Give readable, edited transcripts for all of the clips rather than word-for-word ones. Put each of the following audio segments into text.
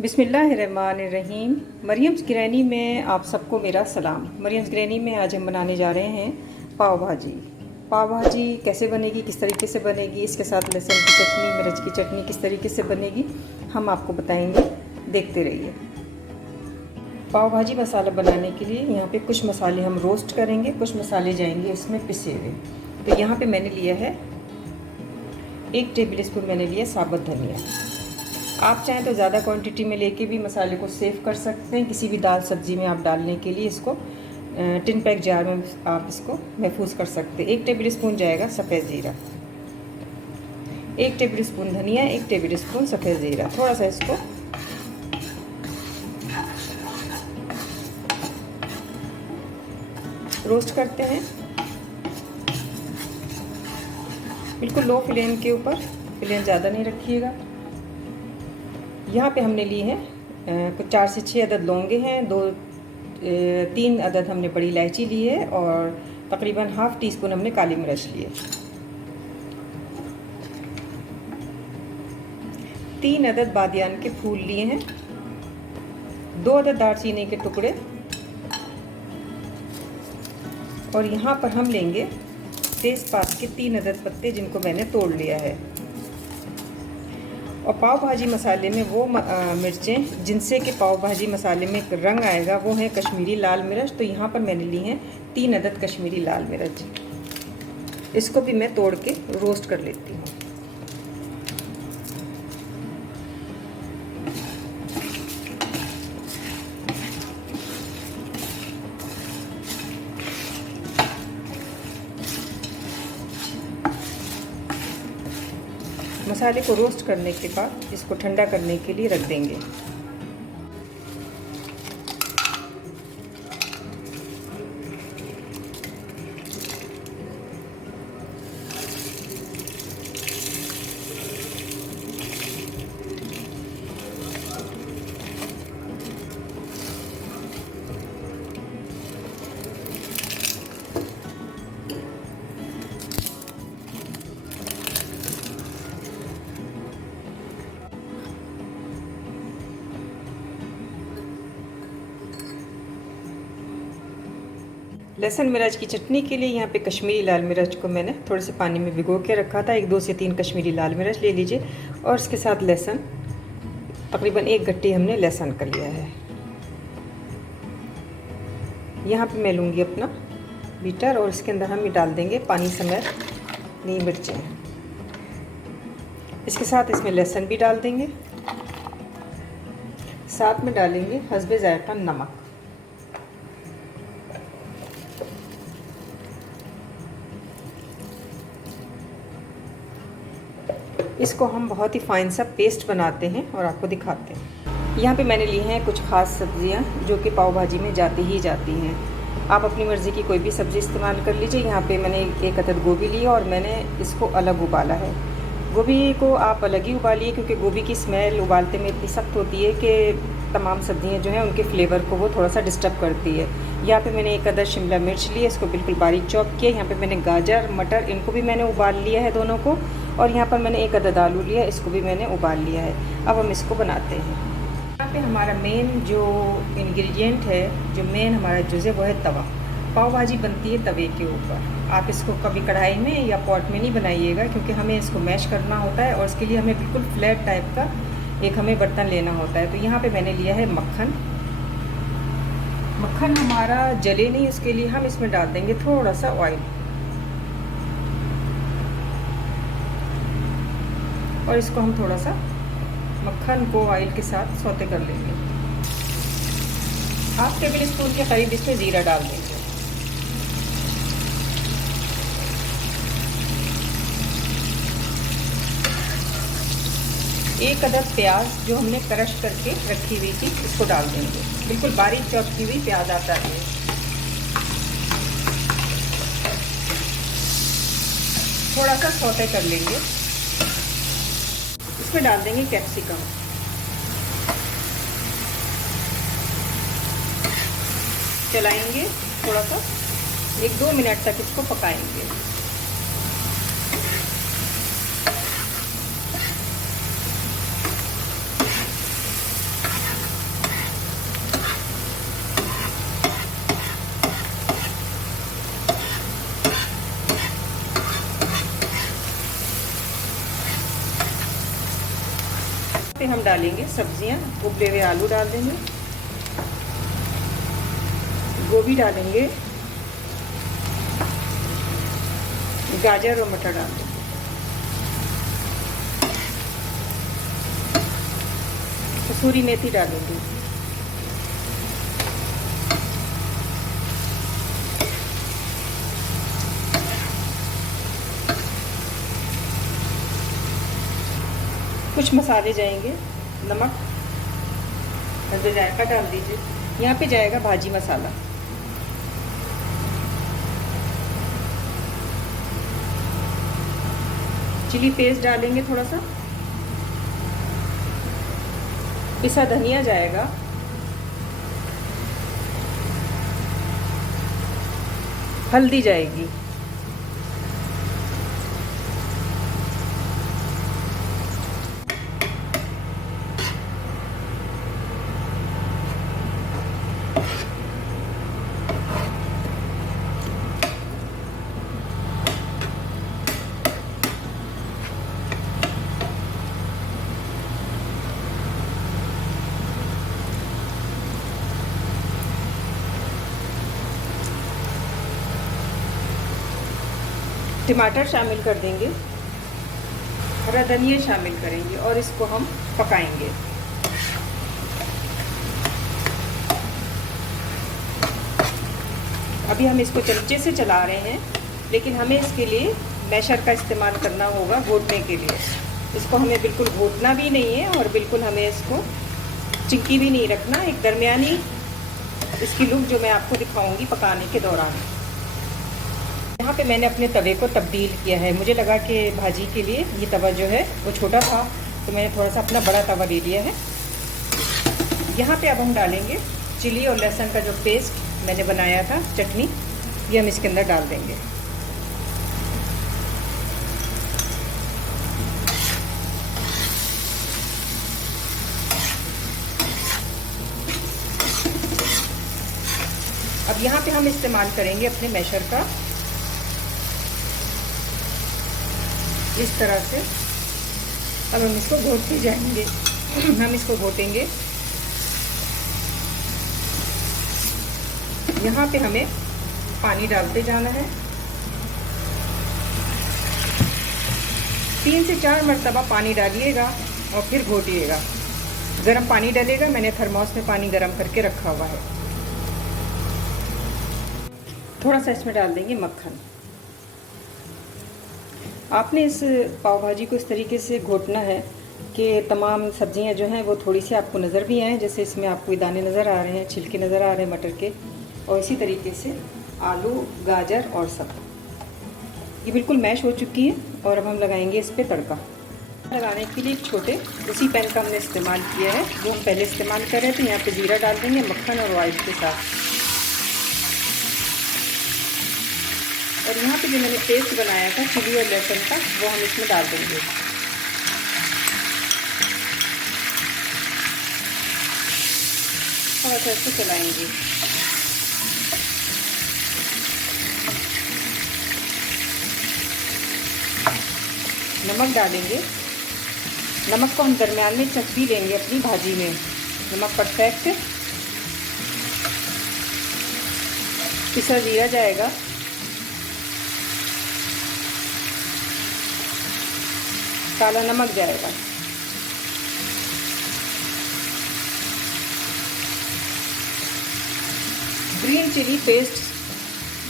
बिस्मिल्लाहिर्रहमानिर्रहीम। Mariam's granny में आप सबको मेरा सलाम। मरियम्स ग्रैनी में आज हम बनाने जा रहे हैं पाव भाजी। पाव भाजी कैसे बनेगी, किस तरीके से बनेगी, इसके साथ लहसुन की चटनी, मिर्च की चटनी किस तरीके से बनेगी, हम आपको बताएंगे। देखते रहिए। पाव भाजी मसाला बनाने के लिए यहाँ पे कुछ मसाले हम रोस्ट करेंगे, कुछ मसाले जाएंगे इसमें पिसे हुए। तो यहाँ पे मैंने लिया है 1 टेबल स्पून मैंने लिया साबुत धनिया। आप चाहें तो ज़्यादा क्वांटिटी में लेके भी मसाले को सेव कर सकते हैं। किसी भी दाल सब्ज़ी में आप डालने के लिए इसको टिन पैक जार में आप इसको महफूज कर सकते हैं। 1 टेबल स्पून जाएगा सफ़ेद ज़ीरा, 1 टेबल स्पून धनिया, 1 टेबल स्पून सफ़ेद ज़ीरा। थोड़ा सा इसको रोस्ट करते हैं, बिल्कुल लो फ्लेम के ऊपर, फ्लेम ज़्यादा नहीं रखिएगा। यहाँ पे हमने ली है कुछ 4 से 6 अदद लौंगे हैं, 3 अदद हमने बड़ी इलायची ली है और तकरीबन ½ टीस्पून हमने काली मिर्च ली है। 3 अदद बादियान के फूल लिए हैं, 2 अदद दालचीनी के टुकड़े, और यहाँ पर हम लेंगे तेज़पात के 3 अदद पत्ते जिनको मैंने तोड़ लिया है। और पाव भाजी मसाले में वो मिर्चें जिनसे कि पाव भाजी मसाले में एक रंग आएगा वो है कश्मीरी लाल मिर्च। तो यहाँ पर मैंने ली हैं 3 अदद कश्मीरी लाल मिर्च। इसको भी मैं तोड़ के रोस्ट कर लेती हूँ। मसाले को रोस्ट करने के बाद इसको ठंडा करने के लिए रख देंगे। लहसुन मिर्च की चटनी के लिए यहाँ पे कश्मीरी लाल मिर्च को मैंने थोड़े से पानी में भिगो के रखा था। 2 से 3 कश्मीरी लाल मिर्च ले लीजिए और इसके साथ लहसुन, तकरीबन 1 गट्टी हमने लहसुन कर लिया है। यहाँ पे मैं लूँगी अपना बीटर और इसके अंदर हम डाल देंगे पानी समेत नई मिर्चें। इसके साथ इसमें लहसुन भी डाल देंगे, साथ में डालेंगे हस्बे ज़ायक़ा नमक। इसको हम बहुत ही फाइन सा पेस्ट बनाते हैं और आपको दिखाते हैं। यहाँ पे मैंने ली हैं कुछ ख़ास सब्ज़ियाँ जो कि पाव भाजी में जाती ही जाती हैं। आप अपनी मर्ज़ी की कोई भी सब्ज़ी इस्तेमाल कर लीजिए। यहाँ पे मैंने 1 अदद गोभी ली और मैंने इसको अलग उबाला है। गोभी को आप अलग ही उबालिए क्योंकि गोभी की स्मेल उबालते में इतनी सख्त होती है कि तमाम सब्ज़ियाँ जो हैं उनके फ्लेवर को वो थोड़ा सा डिस्टर्ब करती है। यहाँ पे मैंने 1 अदद शिमला मिर्च ली है, इसको बिल्कुल बारीक चॉप किया। यहाँ पे मैंने गाजर, मटर, इनको भी मैंने उबाल लिया है दोनों को। और यहाँ पर मैंने 1 अदद आलू लिया, इसको भी मैंने उबाल लिया है। अब हम इसको बनाते हैं। यहाँ पे हमारा मेन जो इंग्रेडिएंट है, जो मेन हमारा जुज़ है, वो है तवा। पाव भाजी बनती है तवे के ऊपर। आप इसको कभी कढ़ाई में या पॉट में नहीं बनाइएगा क्योंकि हमें इसको मैश करना होता है और इसके लिए हमें बिल्कुल फ्लैट टाइप का एक हमें बर्तन लेना होता है। तो यहाँ पे मैंने लिया है मक्खन। मक्खन हमारा जले नहीं, उसके लिए हम इसमें डाल देंगे थोड़ा सा ऑयल और इसको हम थोड़ा सा मक्खन को ऑयल के साथ सौते कर लेंगे। ½ टेबल स्पून के करीब इसमें ज़ीरा डाल देंगे। एक अदद प्याज जो हमने क्रश करके रखी हुई थी इसको डाल देंगे। बिल्कुल बारीक चॉप की हुई प्याज आता है। थोड़ा सा सौते कर लेंगे। इसमें डाल देंगे कैप्सिकम। चलाएंगे थोड़ा सा, 1-2 मिनट तक इसको पकाएंगे। हम डालेंगे सब्जियां। उबले हुए आलू डाल देंगे, गोभी डालेंगे, गाजर और मटर डाल देंगे, कसूरी मेथी डालेंगे, कुछ मसाले जाएंगे, नमक, हल्दी, जायका डाल दीजिए। यहाँ पे जाएगा भाजी मसाला, चिली पेस्ट डालेंगे थोड़ा सा, पिसा धनिया जाएगा, हल्दी जाएगी, टमाटर शामिल कर देंगे, हरा धनिया शामिल करेंगे और इसको हम पकाएंगे। अभी हम इसको चमचे से चला रहे हैं, लेकिन हमें इसके लिए मैशर का इस्तेमाल करना होगा घोटने के लिए। इसको हमें बिल्कुल घोटना भी नहीं है और बिल्कुल हमें इसको चिक्की भी नहीं रखना। एक दरमियानी इसकी लुक जो मैं आपको दिखाऊंगी पकाने के दौरान। यहाँ पे मैंने अपने तवे को तब्दील किया है। मुझे लगा कि भाजी के लिए ये तवा जो है वो छोटा था, तो मैंने थोड़ा सा अपना बड़ा तवा ले लिया है। यहाँ पे अब हम डालेंगे चिली और लहसुन का जो पेस्ट मैंने बनाया था, चटनी, ये हम इसके अंदर डाल देंगे। अब यहाँ पे हम इस्तेमाल करेंगे अपने मैशर का, इस तरह से। अब हम इसको घोटते जाएंगे, हम इसको घोटेंगे। यहाँ पे हमें पानी डालते जाना है, 3 से 4 मरतबा पानी डालिएगा और फिर घोटिएगा। गर्म पानी डालेगा, मैंने थर्मोस में पानी गर्म करके रखा हुआ है। थोड़ा सा इसमें डाल देंगे मक्खन। आपने इस पाव भाजी को इस तरीके से घोटना है कि तमाम सब्जियां जो हैं वो थोड़ी सी आपको नज़र भी आएँ। जैसे इसमें आपको दाने नज़र आ रहे हैं, छिलके नज़र आ रहे हैं मटर के, और इसी तरीके से आलू, गाजर और सब। ये बिल्कुल मैश हो चुकी है और अब हम लगाएंगे इस पर तड़का। लगाने के लिए एक छोटे उसी पैन का हमने इस्तेमाल किया है जो हम पहले इस्तेमाल कर रहे थे। यहाँ पे ज़ीरा डाल देंगे मक्खन और ऑयल के साथ। और यहाँ पे जो मैंने पेस्ट बनाया था चिली और लहसुन का, वो हम इसमें डाल देंगे। थोड़ा सा इसको चलाएंगे। नमक डालेंगे। नमक को हम दरमियान में चख भी लेंगे अपनी भाजी में। नमक परफेक्ट है। पिसा जीरा जाएगा, काला नमक जाएगा, ग्रीन चिली पेस्ट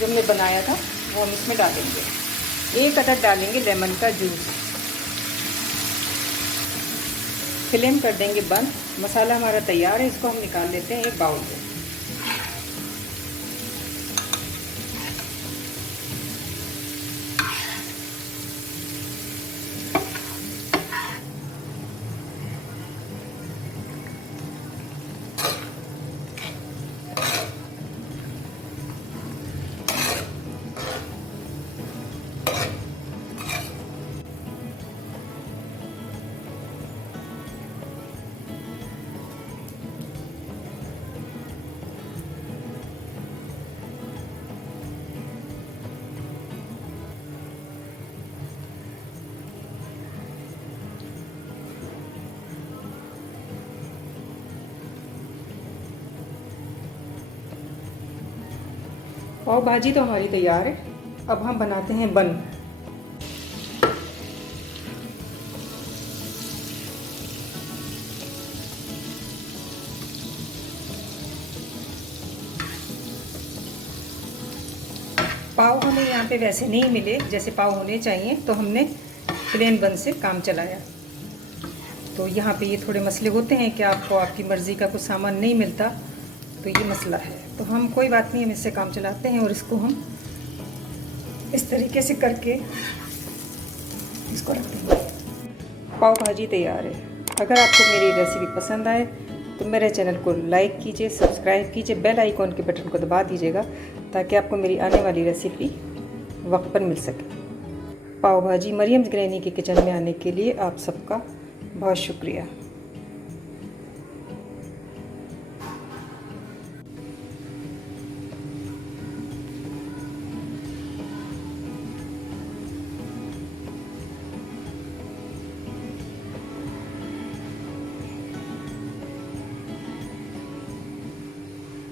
जो हमने बनाया था वो हम इसमें डालेंगे। 1 अदद डालेंगे लेमन का जूस। फ्लेम कर देंगे बंद। मसाला हमारा तैयार है, इसको हम निकाल लेते हैं एक बाउल में। पाव भाजी तो हमारी तैयार है। अब हम बनाते हैं बन। पाव हमें यहाँ पे वैसे नहीं मिले जैसे पाव होने चाहिए, तो हमने प्लेन बन से काम चलाया। तो यहाँ पे ये थोड़े मसले होते हैं कि आपको आपकी मर्ज़ी का कुछ सामान नहीं मिलता, तो ये मसला है। तो हम कोई बात नहीं, हम इससे काम चलाते हैं और इसको हम इस तरीके से करके इसको रखते हैं। पाव भाजी तैयार है। अगर आपको मेरी रेसिपी पसंद आए तो मेरे चैनल को लाइक कीजिए, सब्सक्राइब कीजिए, बेल आइकॉन के बटन को दबा दीजिएगा ताकि आपको मेरी आने वाली रेसिपी वक्त पर मिल सके। पाव भाजी मरियम ग्रैनी के किचन में आने के लिए आप सबका बहुत शुक्रिया।